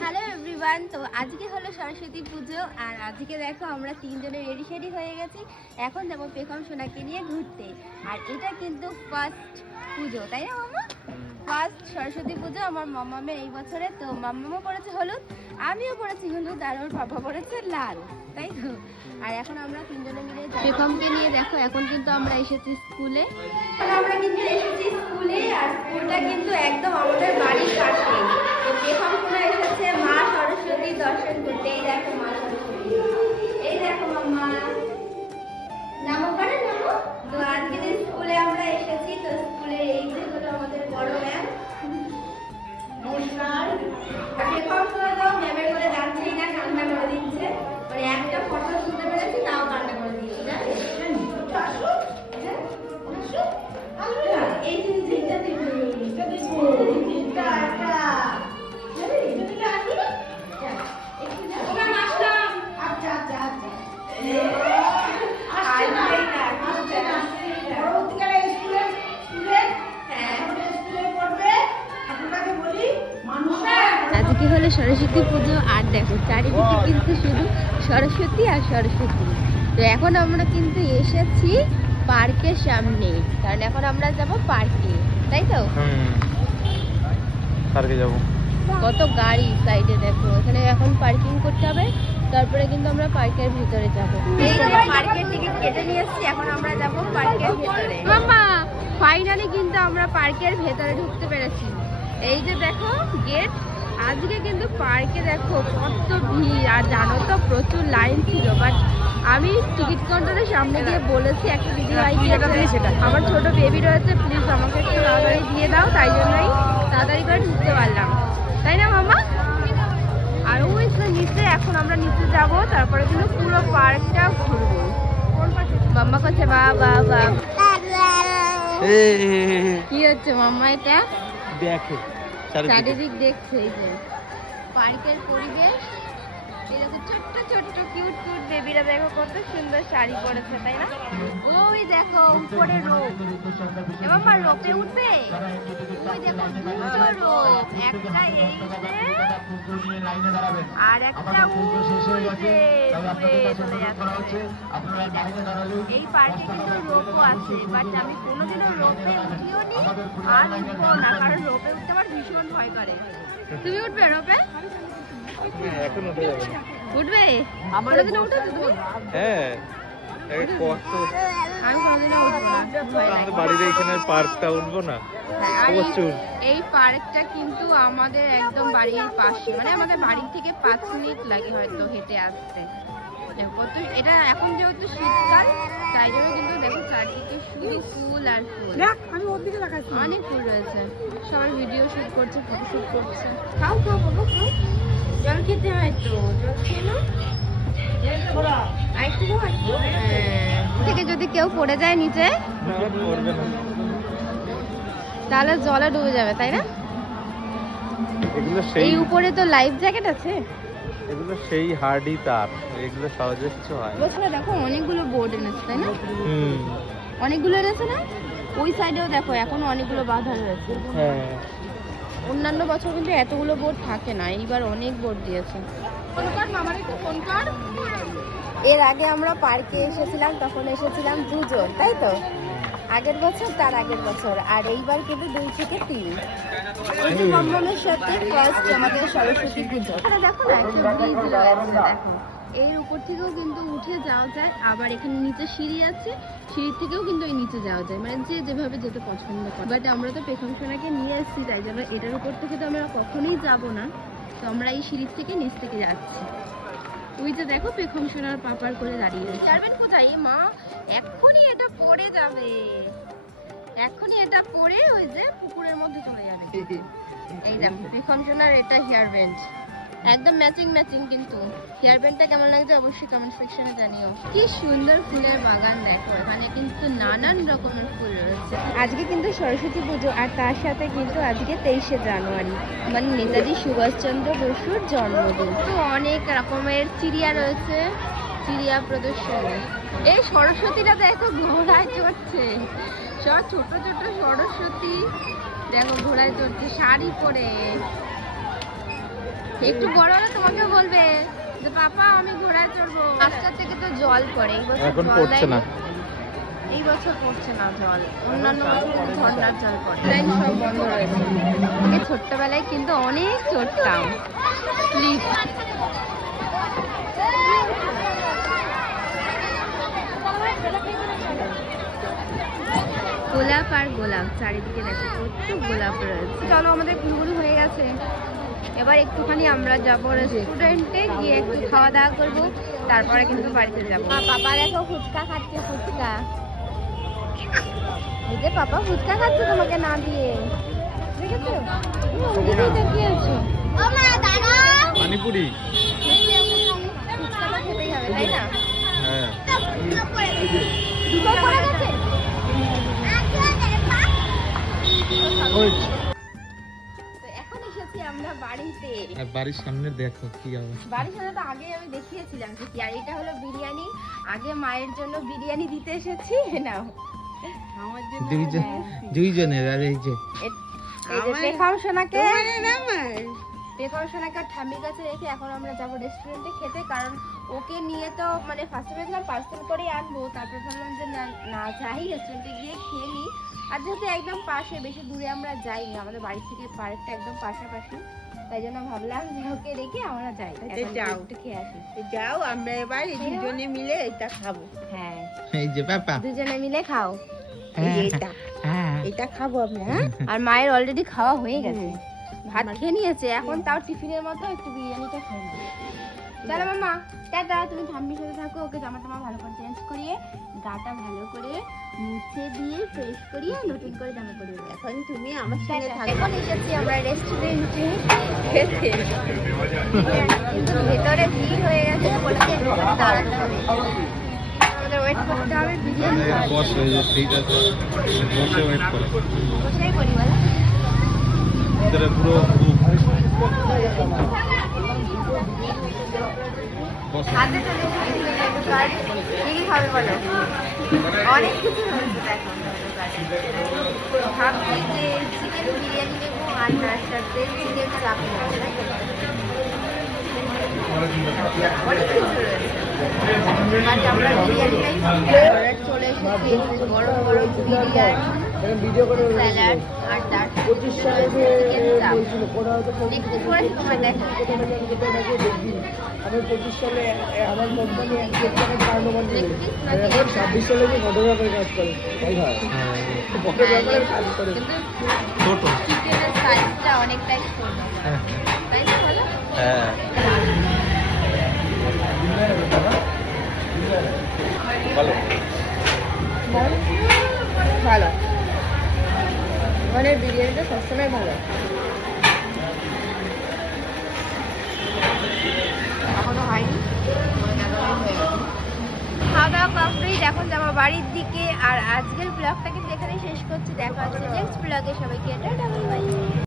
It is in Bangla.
হ্যালো এভরিওয়ান, তো আজকে হলো সরস্বতী পুজো আর আজকে দেখো আমরা তিনজনে রেডি হয়ে গেছি। এখন যাবো পেখম সোনাকে নিয়ে ঘুরতে। আর এটা কিন্তু ফার্স্ট পুজো, তাই না মামা? ফার্স্ট সরস্বতী পুজো আমার মামামের এই বছরে। তো মামামও পড়েছে হলুদ, আমিও পড়েছি হলুদ, আর ওর বাবা পড়েছে লাল, তাই তো। আর এখন আমরা তিনজনে মিলে পেখমকে নিয়ে দেখো এখন কিন্তু আমরা এসেছি স্কুলে। আমরা কিন্তু এসেছি স্কুলে, আর স্কুলটা কিন্তু একদম আমাদের বাড়ির পাশে। পেখম সোনা এসেছে মা সরস্বতী দর্শন করতে। এই দেখো মা সরস্বতী, এই দেখো মাম্মা নামো পারে নামো। তো আজকে যে স্কুলে আমরা এসেছি, তো স্কুলে এই যে হলো আমাদের বড় ম্যাম। নমস্কার। পেখম সোনা তো ম্যামের করে যাচ্ছেই না, কান্না করে দিচ্ছে। মানে একটা ফটো তুলতে পেরেছি তাও কান্না করে দিচ্ছে, জানেন? আসো হ্যাঁ আসো এই জিনিসটা দেখো, এটা দেখো জিনিসটা একটা আজকে হলো সরস্বতী পুজো। আর দেখো চারিদিকে কিন্তু শুধু সরস্বতী আর সরস্বতী। তো এখন আমরা কিন্তু এসেছি পার্কের সামনে, কারণ এখন আমরা যাব পার্কে, তাই তো? পার্কে যাব। কত গাড়ি সাইডে দেখো, এখানে এখন পার্কিং করতে হবে, তারপরে কিন্তু আমরা পার্কের ভিতরে যাব। এই যে পার্কের টিকিট কেটে নিয়েছি, এখন আমরা যাব পার্কের ভিতরে। মাম্মা ফাইনালি কিন্তু আমরা পার্কের ভিতরে ঢুকতে পেরেছি। এই যে দেখো গেট। আজকে কিন্তু পার্কে দেখো কত ভিড়, আর জানো তো প্রচুর লাইন ছিল। বাট আমি টিকিট কাউন্টারের সামনে গিয়ে বলেছি একটা দিদি ভাই আমার ছোট বেবি রয়েছে, প্লিজ আমাকে একটু তাড়াতাড়ি দিয়ে দাও, তাই জন্যই তাড়াতাড়ি করে ঢুকতে পারলাম, তাই না মামা? আর ওই নিচে, এখন আমরা নিচে যাব, তারপরে কিন্তু পুরো পার্কটা ঘুরবো। মাম্মা করছে বা বা বা। কি হচ্ছে মাম্মা? এটা দেখে চারিদিক দেখছে। এই যে পার্কের পরিবেশ, এই দেখো ছোট্ট ছোট্ট কিউট কিউট বেবিরা দেখো কত সুন্দর শাড়ি পরেছে, তাই না? ওই দেখো উপরে রোপ, এবার মা রোপে উঠবে। ওই দেখো দুটো রোপ, একটা এই যে আর একটা ওই যে চলে যাচ্ছে। এই পার্কে কিন্তু রোপও আছে, বাট আমি কোনোদিনও রোপে উঠিও নি আর উঠবো না, কারণ রোপে উঠতে আমার ভীষণ ভয় করে। তুমি উঠবে রোপে? এখন উঠে যাবে। উঠবে? কোনোদিনও উঠেছো তুমি? হ্যাঁ, কষ্ট। আমি কোনোদিনও উঠবো না, ভয় লাগে। আমাদের বাড়ির এইখানে পার্কটা উঠবো না আর প্রচুর। এই পার্কটা কিন্তু আমাদের একদম বাড়ির পাশে, মানে আমাদের বাড়ি থেকে 5 মিনিট লাগে হয়তো হেঁটে আসতে। কত এটা এখন যেহেতু শীতকাল, তাই জন্য কিন্তু দেখো চারদিকে শুধু ফুল আর ফুল। আমি ওর দিকে দেখাচ্ছি, অনেক ফুল রয়েছে। সবাই ভিডিও শুট করছে, ফটো শুট করছে। খাও খাও বাবা খাও, জল খেতে হয় তো, জল খেয়ে নাও। থেকে যদি কেউ পড়ে যায় নিচে তাহলে জলে ডুবে যাবে, তাই না? এগুলো সেই, এই উপরে তো লাইফ জ্যাকেট আছে। এগুলো সেই হার্ডি তার, এগুলো সহজে কিছু হয় না। বছরে দেখো অনেকগুলো বোর্ড এনেছে, তাই না? অনেকগুলো এনেছে না? ওই সাইডেও দেখো এখনো অনেকগুলো বাঁধা রয়েছে। হ্যাঁ, অন্যান্য বছর কিন্তু এতগুলো বোর্ড থাকে না, এইবার অনেক বোর্ড দিয়েছে। এর আগে আমরা পার্কে এসেছিলাম, তখন এসেছিলাম দুজন, তাই তো? আগের বছর, তার আগের বছর, আর এইবার কিন্তু 2 থেকে 3। এই যে মমমের সাথে ফার্স্ট আমাদের সরস্বতী পুজো। এখানে দেখো না একটা ব্রিজ রয়েছে, দেখো এর উপর থেকেও কিন্তু উঠে যাওয়া যায়, আবার এখানে নিচে সিঁড়ি আছে, সিঁড়ি থেকেও কিন্তু এই নিচে যাওয়া যায়, মানে যে যেভাবে যেতে পছন্দ করে। বাট আমরা তো পেখম সোনাকে নিয়ে এসেছি, তাই জন্য এটার উপর থেকে তো আমরা কখনোই যাব না, তো আমরা এই সিঁড়ির থেকে নিচ থেকে যাচ্ছি। ওই যে দেখো পেখম সোনার পাপার করে দাঁড়িয়ে যাবেন কোথায় মা? এক্ষুনি এটা পড়ে যাবে, এক্ষুনি এটা পড়ে ওই যে পুকুরের মধ্যে চলে যাবে। এই দেখো পেখম সোনার এটা হেয়ার ব্যান্ড, একদম ম্যাচিং ম্যাচিং। কিন্তু হেয়ার ব্যান্ডটা কেমন লাগছে অবশ্যই কমেন্ট সেকশনে জানিও। কি সুন্দর ফুলের বাগান দেখো, এখানে কিন্তু নানান রকমের ফুল রয়েছে। আজকে কিন্তু সরস্বতী পুজো, আর তার সাথে কিন্তু আজকে 23শে জানুয়ারি, মানে নেতাজি সুভাষচন্দ্র বসুর জন্মদিন। তো অনেক রকমের চিড়িয়া রয়েছে, চিড়িয়া প্রদর্শনী। এই সরস্বতীটা দেখো ঘোড়ায় চড়ছে, সব ছোট ছোট সরস্বতী দেখো ঘোড়ায় চড়ছে শাড়ি পরে। একটু বড় হলে তোমাকেও বলবে যে পাপা আমি ঘোড়ায় চড়বো। রাস্তা থেকে তো জল পড়ে, এই বছর এখন জল পড়ছে না। দেয়নি। এই বছর পড়ছে না জল, অন্যান্য বছর কিন্তু ঝর্ণার জল পড়ে। লাইন সব বন্ধ রয়েছে। আগে ছোট্টবেলায় কিন্তু অনেক চড়তাম স্লিপ। গোলাপ আর গোলাপ, চারিদিকে দেখো কত গোলাপ রয়েছে। চলো আমাদের ঘুরঘুরি হয়ে গেছে, এবার একটুখানি আমরা যাবো রেস্টুরেন্টে গিয়ে একটু খাওয়া দাওয়া করবো, তারপরে কিন্তু বাড়িতে যাবো। পাপা দেখো ফুচকা খাচ্ছে, ফুচকা। এই যে পাপা ফুচকা খাচ্ছে তোমাকে না দিয়ে, দেখেছো? কি আছে? পানিপুরি। ফুচকাটা খেতেই হবে তাই না? হ্যাঁ। দুটো পড়ে গেছে। ওই তো এখন এসেছি আমরা বাড়িতে। আর বাড়ির সামনে দেখো কি হবে। বাড়ির সাথে তো আগে আমি দেখিয়েছিলাম যে কি, আর এটা হলো বিরিয়ানি। আগে মায়ের জন্য বিরিয়ানি দিতে এসেছি, নাও আমার জন্য। দুইজনের আর এই যে পেখাও সোনাকে আর ঠাম্মির কাছে রেখে এখন আমরা যাবো রেস্টুরেন্টে খেতে, কারণ ওকে নিয়ে তো মানে ফার্স্টে ভেবেছিলাম পার্সেল করে আনবো, তারপর ভাবলাম যে না যাই রেস্টুরেন্টে গিয়ে খেয়ে নিই। আর যেহেতু একদম পাশে, বেশি দূরে আমরা যাইনি, আমাদের বাড়ি থেকে পার্কটা একদম পাশাপাশি, তাই জন্য ভাবলাম যে ওকে রেখে আমরা যাই, যাও একটু খেয়ে আসি। যাও, আমরা এবার দুজনে মিলে এটা খাবো। হ্যাঁ এই যে পাপা। দুজনে মিলে খাও। এই যে এটা হ্যাঁ। এটা খাবো আমরা। হ্যাঁ আর মায়ের অলরেডি খাওয়া হয়ে গেছে, ভাত খেয়ে নিয়েছে, এখন তাও টিফিনের মতো একটু বিরিয়ানিটা খেয়ে নেবে। চলো মামা টাটা, তুমি ঠাম্মির সাথে থাকো, ওকে জামা টামা ভালো করে চেঞ্জ করিয়ে, গাটা ভালো করে মুছে দিয়ে ফ্রেশ করিয়ে নতুন করে জামা পরিয়ে দেবে। এখন তুমি আমার সঙ্গে থাকো। এখন এসেছি আমরা রেস্টুরেন্টে খেতে, কিন্তু ভেতরে ভিড় হয়ে গেছে বলে দাঁড়াতে হবে, আমাদের ওয়েট করতে হবে বিরিয়ানি খাওয়ার জন্য। বস হয়ে যাচ্ছে, ঠিক আছে বসে ওয়েট করো। বসেই করি বলো। ভিতরে পুরো বসে। হাতে চলে এসেছি দোকান, কি কি খাবে বলো? অনেক কিছু রয়েছে দেখো দোকানে। ভাবছি যে চিকেন বিরিয়ানি নেবো আর তার সাথে চিকেন চাপ নেবো, অনেক কিছু রয়েছে। আজ আমরা বিরিয়ানিটাই অর্ডার চলে এসেছি, গরম গরম বিরিয়ানি, স্যালাড আর তার সাথে চিকেন চাপ। একটু করে সময় দেখো। আমি 25 সালে আমার কোম্পানি 26 সালে যে ফটোগ্রাফার কাজ করে তাই হয় ফটোগ্রাফারের কাজ করে কিন্তু ছোট। চিকেনের সাইজটা অনেকটাই ছোট, হ্যাঁ। তাই তো বলো? হ্যাঁ। ভালো। ভালো, মানে বিরিয়ানিটা সবসময় ভালো। এখনো হয়নি, খাওয়া দাওয়া কমপ্লিট, এখন যাবো বাড়ির দিকে। আর আজকের ব্লগটাকে এখানেই শেষ করছি, দেখা হচ্ছে নেক্সট ব্লগে। সবাইকে টাটা বাই বাই।